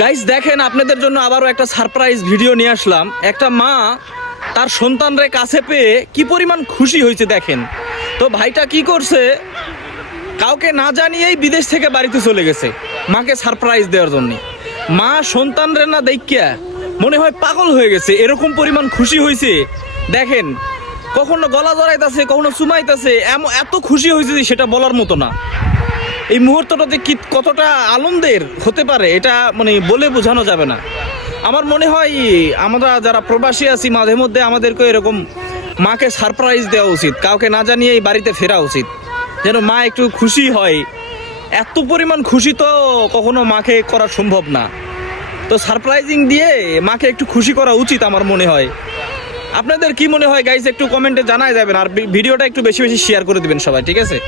Guys দেখেন, আপনাদের জন্য আবারও একটা সারপ্রাইজ ভিডিও নিয়ে আসলাম। একটা মা তার সন্তানরে কাছে পেয়ে কি পরিমাণ খুশি হয়েছে দেখেন। তো ভাইটা কি করছে, কাউকে না জানিয়েই বিদেশ থেকে বাড়িতে চলে গেছে মাকে সারপ্রাইজ দেওয়ার জন্য। মা সন্তানরে না দেখিয়া মনে হয় পাগল হয়ে গেছে, এরকম পরিমাণ খুশি হয়েছে দেখেন। কখনো গলা জড়াইতেছে, কখনো চুমাইতেছে, এত খুশি হয়েছে যে সেটা বলার মতো না। এই মুহূর্তটাতে কি কতটা আনন্দের হতে পারে এটা মানে বলে বোঝানো যাবে না। আমার মনে হয় আমরা যারা প্রবাসী আছি মাঝে মধ্যে আমাদেরকে এরকম মাকে সারপ্রাইজ দেওয়া উচিত, কাউকে না জানিয়েই বাড়িতে ফেরা উচিত, যেন মা একটু খুশি হয়। এত পরিমাণ খুশি তো কখনো মাকে করা সম্ভব না। তো সারপ্রাইজিং দিয়ে মাকে একটু খুশি করা উচিত আমার মনে হয়। আপনাদের কি মনে হয় গাইস, একটু কমেন্টে জানাই যাবেন, আর ভিডিওটা একটু বেশি বেশি শেয়ার করে দিবেন সবাই, ঠিক আছে?